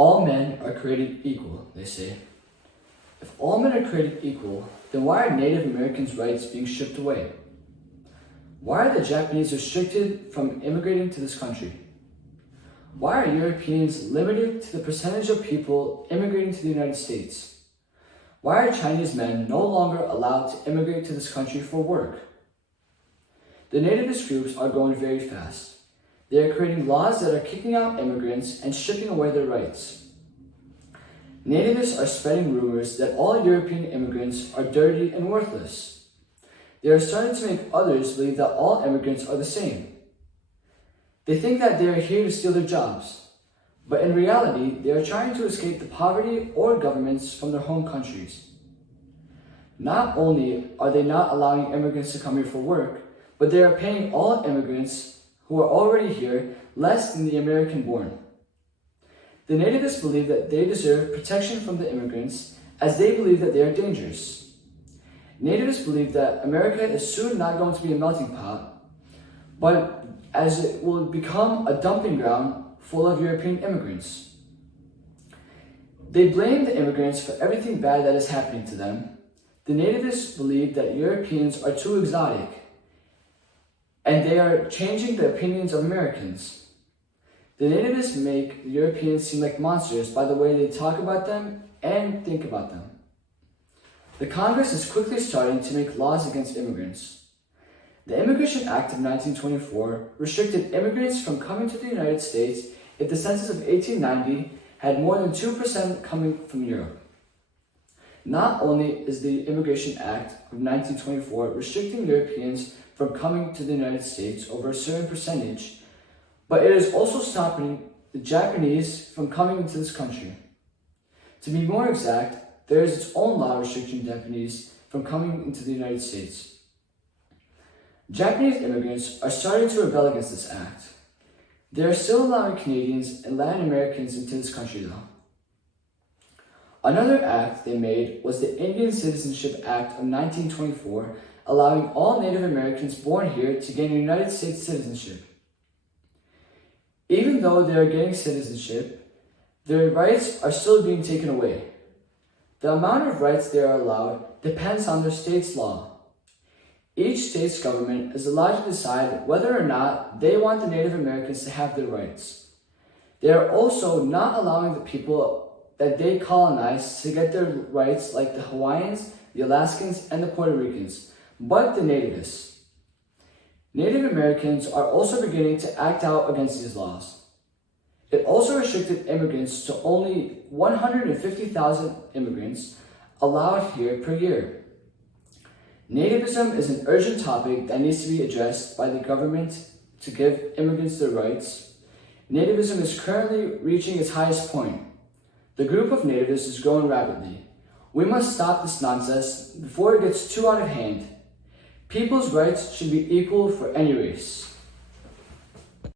All men are created equal, they say. If all men are created equal, then why are Native Americans' rights being stripped away? Why are the Japanese restricted from immigrating to this country? Why are Europeans limited to the percentage of people immigrating to the United States? Why are Chinese men no longer allowed to immigrate to this country for work? The nativist groups are going very fast. They are creating laws that are kicking out immigrants and stripping away their rights. Nativists are spreading rumors that all European immigrants are dirty and worthless. They are starting to make others believe that all immigrants are the same. They think that they are here to steal their jobs, but in reality, they are trying to escape the poverty or governments from their home countries. Not only are they not allowing immigrants to come here for work, but they are paying all immigrants who are already here less than the American born. The nativists believe that they deserve protection from the immigrants as they believe that they are dangerous. Nativists believe that America is soon not going to be a melting pot, but as it will become a dumping ground full of European immigrants. They blame the immigrants for everything bad that is happening to them. The nativists believe that Europeans are too exotic, and they are changing the opinions of Americans. The nativists make the Europeans seem like monsters by the way they talk about them and think about them. The Congress is quickly starting to make laws against immigrants. The Immigration Act of 1924 restricted immigrants from coming to the United States if the census of 1890 had more than 2% coming from Europe. Not only is the Immigration Act of 1924 restricting Europeans from coming to the United States over a certain percentage, but it is also stopping the Japanese from coming into this country. To be more exact, there is its own law restricting Japanese from coming into the United States. Japanese immigrants are starting to rebel against this act. They are still allowing Canadians and Latin Americans into this country though. Another act they made was the Indian Citizenship Act of 1924, allowing all Native Americans born here to gain United States citizenship. Even though they are getting citizenship, their rights are still being taken away. The amount of rights they are allowed depends on their state's law. Each state's government is allowed to decide whether or not they want the Native Americans to have their rights. They are also not allowing the people that they colonize to get their rights like the Hawaiians, the Alaskans, and the Puerto Ricans, but the nativists. Native Americans are also beginning to act out against these laws. It also restricted immigrants to only 150,000 immigrants allowed here per year. Nativism is an urgent topic that needs to be addressed by the government to give immigrants their rights. Nativism is currently reaching its highest point. The group of nativists is growing rapidly. We must stop this nonsense before it gets too out of hand. People's rights should be equal for any race.